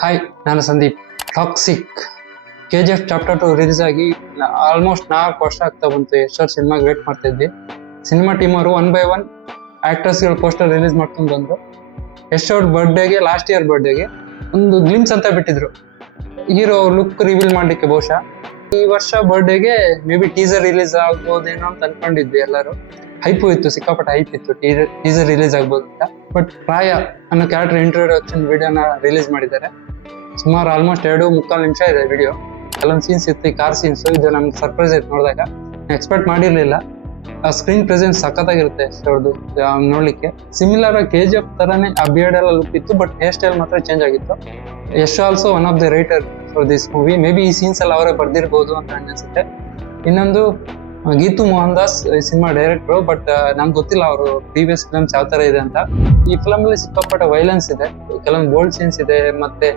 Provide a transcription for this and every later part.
Hi, ನಾನು Sandeep. Toxic KGF chapter 2 release ಆಗಿ almost 4 ವರ್ಷ ಆಗ್ತಾ ಬಂತು. ಎಷ್ಟೋ ಸಿನಿಮಾಗೆ ವೇಟ್ ಮಾಡ್ತಾ ಇದ್ವಿ. ಸಿನಿಮಾ ಟೀಮ್ ಅವರು 1 by 1 ಆಕ್ಟರ್ಸ್ಗಳ ಪೋಸ್ಟರ್ ರಿಲೀಸ್ ಮಾಡ್ಕೊಂಡು ಬಂದ್ರು. ಎಷ್ಟೋ ಬರ್ಡೇಗೆ, ಲಾಸ್ಟ್ ಇಯರ್ ಬರ್ಡೇಗೆ ಒಂದು ಗ್ಲಿಮ್ಸ್ ಅಂತ ಬಿಟ್ಟಿದ್ರು, ಹೀರೋ ಲುಕ್ ರಿವೀಲ್ ಮಾಡ್ಲಿಕ್ಕೆ. ಬಹುಶಃ ಈ ವರ್ಷ ಬರ್ಡೇಗೆ ಮೇ ಬಿ ಟೀಸರ್ ರಿಲೀಸ್ ಆಗ್ಬೋದೇನೋ ಅಂತ ಅನ್ಕೊಂಡಿದ್ವಿ ಎಲ್ಲರೂ. ಹೈಪು ಇತ್ತು, ಸಿಕ್ಕಾಪಟ್ಟೆ ಹೈಪ್ ಇತ್ತು, ಟೀಸರ್ ರಿಲೀಸ್ ಆಗ್ಬೋದು ಅಂತ. ಬಟ್ ರಾಯ ಅನ್ನೋ ಕ್ಯಾರೆಕ್ಟರ್ ಇಂಟ್ರೊಡಕ್ಷನ್ ವಿಡಿಯೋನ ರಿಲೀಸ್ ಮಾಡಿದ್ದಾರೆ. ಸುಮಾರು ಆಲ್ಮೋಸ್ಟ್ 2.25 ನಿಮಿಷ ಇದೆ ವಿಡಿಯೋ. ಕೆಲವೊಂದು ಸೀನ್ಸ್ ಇತ್ತು, ಈ ಕಾರ್ ಸೀನ್ಸ್. ಇದು ನಮ್ಗೆ ಸರ್ಪ್ರೈಸ್ ಆಯ್ತು ನೋಡಿದಾಗ. ಎಕ್ಸ್ಪೆಕ್ಟ್ ಮಾಡಿರ್ಲಿಲ್ಲ. ಆ ಸ್ಕ್ರೀನ್ ಪ್ರೆಸೆನ್ಸ್ ಸಖತ್ತಾಗಿರುತ್ತೆ ಅವ್ರದ್ದು ನೋಡ್ಲಿಕ್ಕೆ. ಸಿಮಿಲರ್ KGF ತರಾನೇ ಆ ಬಿಯರ್ಡ್ ಎಲ್ಲ ಲುಕ್ ಇತ್ತು, ಬಟ್ ಹೇರ್ ಸ್ಟೈಲ್ ಮಾತ್ರ ಚೇಂಜ್ ಆಗಿತ್ತು. Yash also one of the writer for this movie. Maybe ಈ ಸೀನ್ಸ್ ಎಲ್ಲ ಅವರೇ ಬರ್ದಿರ್ಬೋದು ಅಂತ ಅನ್ಸುತ್ತೆ. ಇನ್ನೊಂದು Geetu Mohandas cinema director, but ನಮ್ಗೆ ಗೊತ್ತಿಲ್ಲ ಅವರು ಪ್ರೀವಿಯಸ್ ಫಿಲ್ಮ್ಸ್ ಯಾವ ತರ ಇದೆ ಅಂತ. ಈ ಫಿಲಮ್ ಅಲ್ಲಿ ಸಿಕ್ಕಾಪಟ್ಟೆ ವೈಲೆನ್ಸ್ ಇದೆ, ಕೆಲವೊಂದು ಬೋಲ್ಡ್ ಸೀನ್ಸ್ ಇದೆ, ಮತ್ತೆ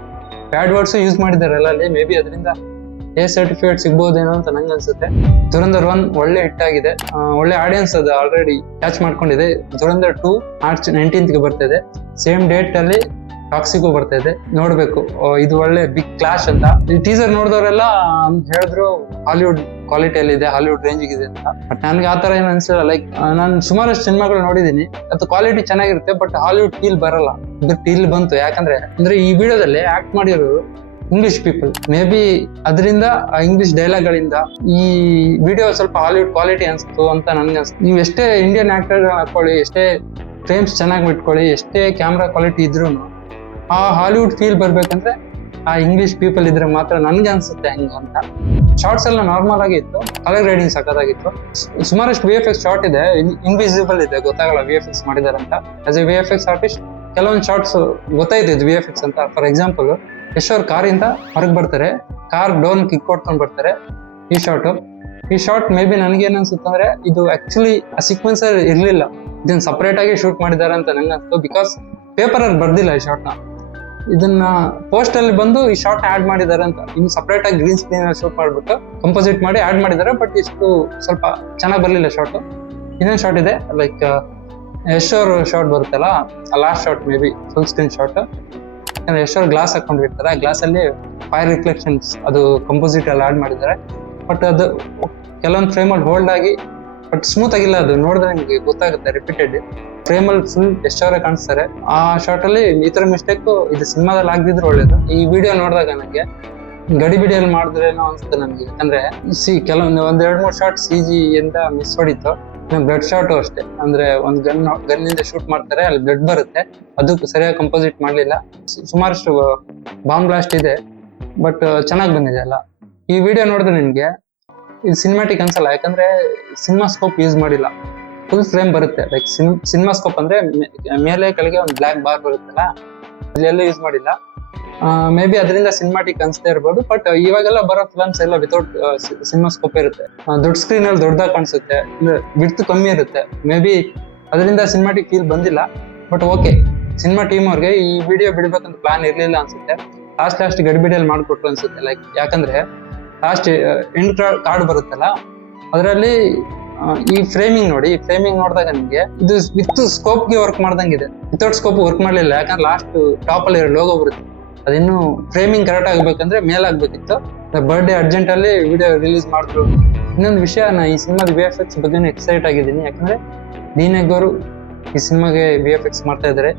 ಬ್ಯಾಡ್ ವರ್ಡ್ಸ್ ಯೂಸ್ ಮಾಡಿದ್ದಾರೆ ಅಲ್ಲಿ. ಮೇ ಬಿ ಅದರಿಂದ ಸರ್ಟಿಫಿಕೇಟ್ ಸಿಗ್ಬೋದೇನೋ ಅಂತ ನಂಗೆ ಅನ್ಸುತ್ತೆ. ಧುರಂಧರ್ 1 ಒಳ್ಳೆ ಹಿಟ್ ಆಗಿದೆ, ಒಳ್ಳೆ ಆಡಿಯನ್ಸ್ ಅದು ಆಲ್ರೆಡಿ ಕ್ಯಾಚ್ ಮಾಡ್ಕೊಂಡಿದೆ. ಧುರಂಧರ್ 2 ಮಾರ್ಚ್ 19ಗೆ ಬರ್ತಿದೆ. ಸೇಮ್ ಡೇಟ್ ಅಲ್ಲಿ ಟಾಕ್ಸಿಗೂ ಬರ್ತಾ ಇದೆ. ನೋಡ್ಬೇಕು, ಇದು ಒಳ್ಳೆ ಬಿಗ್ ಕ್ಲಾಶ್ ಅಂತ. ಈ ಟೀಸರ್ ನೋಡಿದವರೆಲ್ಲ ಹೇಳಿದ್ರು ಹಾಲಿವುಡ್ ಕ್ವಾಲಿಟಿಯಲ್ಲಿ ಇದೆ, ಹಾಲಿವುಡ್ ರೇಂಜ್ ಇದೆ ಅಂತ. ಬಟ್ ನನ್ಗೆ ಆತರ ಏನು ಅನ್ಸಿಲ್ಲ. ಲೈಕ್ ನಾನು ಸುಮಾರಷ್ಟು ಸಿನಿಮಾಗಳು ನೋಡಿದೀನಿ, ಅದು ಕ್ವಾಲಿಟಿ ಚೆನ್ನಾಗಿರುತ್ತೆ, ಬಟ್ ಹಾಲಿವುಡ್ ಫೀಲ್ ಬರಲ್ಲ. ಇಲ್ಲಿ ಬಂತು. ಯಾಕಂದ್ರೆ ಈ ವಿಡಿಯೋದಲ್ಲಿ ಆಕ್ಟ್ ಮಾಡಿರೋರು ಇಂಗ್ಲಿಷ್ ಪೀಪಲ್. ಮೇ ಬಿ ಅದರಿಂದ ಇಂಗ್ಲಿಷ್ ಡೈಲಾಗ್ ಗಳಿಂದ ಈ ವಿಡಿಯೋ ಸ್ವಲ್ಪ ಹಾಲಿವುಡ್ ಕ್ವಾಲಿಟಿ ಅನ್ಸ್ತು ಅಂತ ನನ್ಗೆ ಅನ್ಸ್ತು. ನೀವು ಎಷ್ಟೇ ಇಂಡಿಯನ್ ಆಕ್ಟರ್ ಹಾಕೊಳ್ಳಿ, ಎಷ್ಟೇ ಫ್ರೇಮ್ಸ್ ಚೆನ್ನಾಗಿ ಬಿಟ್ಕೊಳ್ಳಿ, ಎಷ್ಟೇ ಕ್ಯಾಮ್ರಾ ಕ್ವಾಲಿಟಿ ಇದ್ರು ಆ ಹಾಲಿವುಡ್ ಫೀಲ್ ಬರ್ಬೇಕಂದ್ರೆ ಆ ಇಂಗ್ಲಿಷ್ ಪೀಪಲ್ ಇದ್ರೆ ಮಾತ್ರ ನನ್ಗೆ ಅನ್ಸುತ್ತೆ ಹಂಗ ಅಂತ. ಶಾರ್ಟ್ಸ್ ಎಲ್ಲ ನಾರ್ಮಲ್ ಆಗಿ ಇತ್ತು, ಕಲರ್ ಗ್ರೇಡಿಂಗ್ ಸಖತ್ತಾಗಿತ್ತು. ಸುಮಾರಷ್ಟು VFX ಶಾರ್ಟ್ ಇದೆ, ಇನ್ವಿಸಿಬಲ್ ಇದೆ, ಗೊತ್ತಾಗಲ್ಲ VFX ಮಾಡಿದಾರೆ ಅಂತ. ಆಸ್ ಎ VFX ಆರ್ಟಿಸ್ಟ್ ಕೆಲವೊಂದು ಶಾರ್ಟ್ಸ್ ಗೊತ್ತಾಯ್ತಿದ್ದು VFX ಅಂತ. ಫಾರ್ ಎಕ್ಸಾಂಪಲ್, ಯಶ್ ಕಾರಿಂದ ಹೊರಗೆ ಬರ್ತಾರೆ, ಕಾರ್ ಡೋರ್ ಕಿಕ್ ಕೊಡ್ಕೊಂಡು ಬರ್ತಾರೆ. ಈ ಶಾರ್ಟ್ ಮೇ ಬಿ ನನಗೇನು ಅನ್ಸುತ್ತೆ ಅಂದ್ರೆ ಇದು ಆಕ್ಚುಲಿ ಆ ಸೀಕ್ವೆನ್ಸ್ ಇರ್ಲಿಲ್ಲ, ಇದನ್ನ ಸಪರೇಟ್ ಆಗಿ ಶೂಟ್ ಮಾಡಿದ್ದಾರೆ ಅಂತ ನಂಗೆ ಅನ್ಸ್ತು. ಬಿಕಾಸ್ ಪೇಪರ್ ಅಲ್ಲಿ ಬರ್ದಿಲ್ಲ ಈ ಶಾರ್ಟ್ ನ. ಇದನ್ನ ಪೋಸ್ಟ್ ಅಲ್ಲಿ ಬಂದು ಈ ಶಾರ್ಟ್ ಆಡ್ ಮಾಡಿದ್ದಾರೆ ಅಂತ. ಇನ್ನು ಸಪರೇಟ್ ಆಗಿ ಗ್ರೀನ್ ಸ್ಕ್ರೀನ್ ಅಲ್ಲಿ ಶೂಟ್ ಮಾಡ್ಬಿಟ್ಟು ಕಂಪೋಸಿಟ್ ಮಾಡಿ ಆಡ್ ಮಾಡಿದ್ದಾರೆ. ಬಟ್ ಇಷ್ಟು ಸ್ವಲ್ಪ ಚೆನ್ನಾಗಿ ಬರ್ಲಿಲ್ಲ ಶಾರ್ಟ್. ಇನ್ನೊಂದು ಶಾರ್ಟ್ ಇದೆ, ಲೈಕ್ ಯಶ್ ಅವ್ರ ಶಾರ್ಟ್ ಬರುತ್ತಲ್ಲ, last shot may be full screen short. ಯಾಕಂದ್ರೆ ಯಶ್ ಅವ್ರ ಗ್ಲಾಸ್ ಹಾಕೊಂಡಿರ್ತಾರೆ, ಆ ಗ್ಲಾಸ್ ಅಲ್ಲಿ ಫೈರ್ ರಿಫ್ಲೆಕ್ಷನ್ಸ್ ಅದು ಕಂಪೋಸಿಟ್ ಅಲ್ಲಿ ಆಡ್ ಮಾಡಿದ್ದಾರೆ. ಬಟ್ ಅದು ಕೆಲವೊಂದು ಫ್ರೇಮ್ ಅಲ್ಲಿ ಹೋಲ್ಡ್ ಆಗಿ, ಬಟ್ ಸ್ಮೂತ್ ಆಗಿಲ್ಲ. ಅದು ನೋಡಿದ್ರೆ ನಿಮ್ಗೆ ಗೊತ್ತಾಗುತ್ತೆ, ರಿಪೀಟೆಡ್ ಫ್ರೇಮ್ ಅಲ್ಲಿ ಫುಲ್ ಯಶ್ ಅವರೇ ಕಾಣಿಸ್ತಾರೆ. ಆ ಶಾರ್ಟ್ ಅಲ್ಲಿ ಈ ತರ ಮಿಸ್ಟೇಕ್ ಇದು ಸಿನಿಮಾದಲ್ಲಿ ಆಗದಿದ್ರೆ ಒಳ್ಳೇದು. ಈ ವಿಡಿಯೋ ನೋಡಿದಾಗ ನನಗೆ ಗಡಿಬಿಡಿಯಲ್ಲಿ ಮಾಡಿದ್ರೇನೋ ಅನ್ಸುತ್ತೆ ನನಗೆ. ಯಾಕಂದ್ರೆ ಕೆಲವೊಂದು 1-2-3 ಶಾರ್ಟ್ CG ಇಂದ ಮಿಸ್ ಹೊಡಿತು. ಬ್ಲಡ್ ಶಾಟ್ ಅಷ್ಟೇ, ಅಂದ್ರೆ ಒಂದು ಗನ್ನಿಂದ ಶೂಟ್ ಮಾಡ್ತಾರೆ, ಅಲ್ಲಿ ಬ್ಲಡ್ ಬರುತ್ತೆ, ಅದಕ್ಕೂ ಸರಿಯಾಗಿ ಕಂಪೋಸಿಟ್ ಮಾಡ್ಲಿಲ್ಲ. ಸುಮಾರಷ್ಟು ಬಾಂಬ್ ಬ್ಲಾಸ್ಟ್ ಇದೆ, ಬಟ್ ಚೆನ್ನಾಗಿ ಬಂದಿದೆ ಅಲ್ಲ. ಈ ವಿಡಿಯೋ ನೋಡಿದ್ರೆ ನಿಮ್ಗೆ ಇದು ಸಿನಿಮ್ಯಾಟಿಕ್ ಅನ್ಸಲ್ಲ, ಯಾಕಂದ್ರೆ ಸಿನಿಮಾ ಸ್ಕೋಪ್ ಯೂಸ್ ಮಾಡಿಲ್ಲ. ಫುಲ್ ಫ್ರೇಮ್ ಬರುತ್ತೆ. ಲೈಕ್ ಸಿನಿಮಾ ಸ್ಕೋಪ್ ಅಂದ್ರೆ ಮೇಲೆ ಕೆಳಗೆ ಒಂದು ಬ್ಲಾಕ್ ಬಾರ್ ಬರುತ್ತಲ್ಲ, ಅದೆಲ್ಲ ಯೂಸ್ ಮಾಡಿಲ್ಲ. ಮೇ ಬಿ ಅದರಿಂದ ಸಿನಿಮಾಟಿಕ್ ಅನ್ಸ್ತಾ ಇರ್ಬೋದು. ಬಟ್ ಇವಾಗೆಲ್ಲ ಬರೋ ಫಿಲಮ್ಸ್ ಎಲ್ಲ ವಿತೌಟ್ ಸಿನಿಮಾ ಸ್ಕೋಪ್ ಇರುತ್ತೆ. ದೊಡ್ಡ ಸ್ಕ್ರೀನ್ ಅಲ್ಲಿ ದೊಡ್ಡದಾಗಿ ಕಾಣಿಸುತ್ತೆ, ವಿಡ್ತ್ ಕಮ್ಮಿ ಇರುತ್ತೆ. ಮೇ ಬಿ ಅದರಿಂದ ಸಿನಿಮಾಟಿಕ್ ಫೀಲ್ ಬಂದಿಲ್ಲ. ಬಟ್ ಓಕೆ, ಸಿನಿಮಾ ಟೀಮ್ ಅವ್ರಿಗೆ ಈ ವಿಡಿಯೋ ಬಿಡ್ಬೇಕಂತ ಪ್ಲಾನ್ ಇರ್ಲಿಲ್ಲ ಅನ್ಸುತ್ತೆ. ಲಾಸ್ಟ್ ಗಡಿಬಿಡಿಯಲ್ಲಿ ಮಾಡ್ಕೊಟ್ರು ಅನ್ಸುತ್ತೆ. ಲೈಕ್ ಯಾಕಂದ್ರೆ ಲಾಸ್ಟ್ ಎಂಡ್ ಕಾರ್ಡ್ ಬರುತ್ತಲ್ಲ, ಅದರಲ್ಲಿ ಈ ಫ್ರೇಮಿಂಗ್ ನೋಡಿ. ಈ ಫ್ರೇಮಿಂಗ್ ನೋಡಿದಾಗ ನಿಮ್ಗೆ ಇದು ವಿತ್ ಸ್ಕೋಪ್ಗೆ ವರ್ಕ್ ಮಾಡ್ದಂಗಿದೆ, ವಿತೌಟ್ ಸ್ಕೋಪ್ ವರ್ಕ್ ಮಾಡ್ಲಿಲ್ಲ. ಯಾಕಂದ್ರೆ ಲಾಸ್ಟ್ ಟಾಪ್ ಅಲ್ಲಿ ಲೋಗೋ ಬರುತ್ತೆ, ಅದಿನ್ನು ಫ್ರೇಮಿಂಗ್ ಕರೆಕ್ಟ್ ಆಗ್ಬೇಕಂದ್ರೆ ಮೇಲಾಗ್ಬೇಕಿತ್ತು. ಬರ್ಡೇ ಅರ್ಜೆಂಟ್ ಅಲ್ಲಿ ವಿಡಿಯೋ ರಿಲೀಸ್ ಮಾಡಿದ್ರು. ಇನ್ನೊಂದು ವಿಷಯ, ನಾ ಈ ಸಿನಿಮಾದ VFX ಬಗ್ಗೆ ಎಕ್ಸೈಟ್ ಆಗಿದ್ದೀನಿ. ಯಾಕಂದ್ರೆ ದೀನಗ್ ಅವರು ಈ ಸಿನಿಮಾಗೆ VFX ಮಾಡ್ತಾ ಇದ್ದಾರೆ.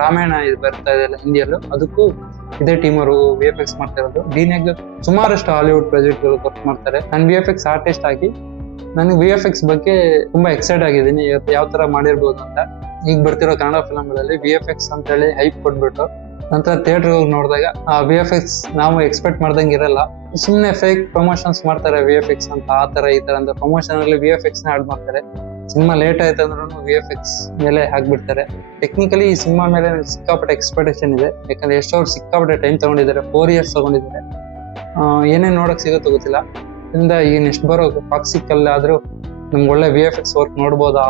ರಾಮಾಯಣ ಇದು ಬರ್ತಾ ಇದೆ ಹಿಂದಿಯಲ್ಲೂ, ಅದಕ್ಕೂ ಇದೇ ಟೀಮ್ ಅವರು VFX ಮಾಡ್ತಾ ಇರೋದು. ದೀನಗ್ ಸುಮಾರಷ್ಟು ಹಾಲಿವುಡ್ ಪ್ರಾಜೆಕ್ಟ್ ವರ್ಕ್ ಮಾಡ್ತಾರೆ. ನಾನು VFX ಆರ್ಟಿಸ್ಟ್ ಆಗಿ ನನಗೆ VFX ಬಗ್ಗೆ ತುಂಬಾ ಎಕ್ಸೈಟ್ ಆಗಿದ್ದೀನಿ, ಇವತ್ತು ಯಾವ ತರ ಮಾಡಿರ್ಬೋದು ಅಂತ. ಈಗ ಬರ್ತಿರೋ ಕನ್ನಡ ಫಿಲಮ್ಗಳಲ್ಲಿ VFX ಅಂತ ಹೇಳಿ ಹೈಪ್ ಕೊಟ್ಬಿಟ್ಟು ನಂತರ ಥಿಯೇಟರ್ ಹೋಗಿ ನೋಡಿದಾಗ ಆ VFX ನಾವು ಎಕ್ಸ್ಪೆಕ್ಟ್ ಮಾಡ್ದಂಗೆ ಇರಲ್ಲ. ಸುಮ್ಮನೆ ಫೇಕ್ ಪ್ರಮೋಷನ್ಸ್ ಮಾಡ್ತಾರೆ VFX ಅಂತ, ಆ ತರ ಈ ತರ ಅಂತ ಪ್ರಮೋಷನ್ ಅಲ್ಲಿ VFX ನ ಆಡ್ ಮಾಡ್ತಾರೆ. ಸಿನಿಮಾ ಲೇಟ್ ಆಯ್ತು ಅಂದ್ರೂ VFX ಮೇಲೆ ಹಾಕ್ಬಿಡ್ತಾರೆ. ಟೆಕ್ನಿಕಲಿ ಈ ಸಿನಿಮಾ ಮೇಲೆ ಸಿಕ್ಕಾಪಟ್ಟೆ ಎಕ್ಸ್ಪೆಕ್ಟೇಷನ್ ಇದೆ. ಯಾಕಂದ್ರೆ ಎಷ್ಟೋ ಸಿಕ್ಕಾಪಟ್ಟೆ ಟೈಮ್ ತಗೊಂಡಿದ್ದಾರೆ, 4 years ತಗೊಂಡಿದ್ದಾರೆ. ಏನೇನ್ ನೋಡಕ್ ಸಿಗುತ್ತೋ ಗೊತ್ತಿಲ್ಲ. ಇದರಿಂದ ಈ ನೆಕ್ಸ್ಟ್ ಬರೋ ಟಾಕ್ಸಿಕ್ ಅಲ್ಲಿ ಆದ್ರೂ ನಮ್ಗೆ ಒಳ್ಳೆ VFX ವರ್ಕ್ ನೋಡ್ಬೋದಾ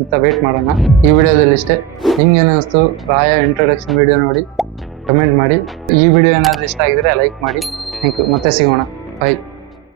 ಅಂತ ವೇಟ್ ಮಾಡೋಣ. ಈ ವಿಡಿಯೋದಲ್ಲಿ ಇಷ್ಟೇ. ನಿಮ್ಗೆ ಏನಿಸ್ತು ರಾಯ ಇಂಟ್ರೊಡಕ್ಷನ್ ವಿಡಿಯೋ ನೋಡಿ ಕಮೆಂಟ್ ಮಾಡಿ. ಈ ವಿಡಿಯೋ ಏನಾದ್ರೂ ಇಷ್ಟ ಆಗಿದ್ರೆ ಲೈಕ್ ಮಾಡಿ. Thank you. ಮತ್ತೆ ಸಿಗೋಣ. ಬಾಯ್.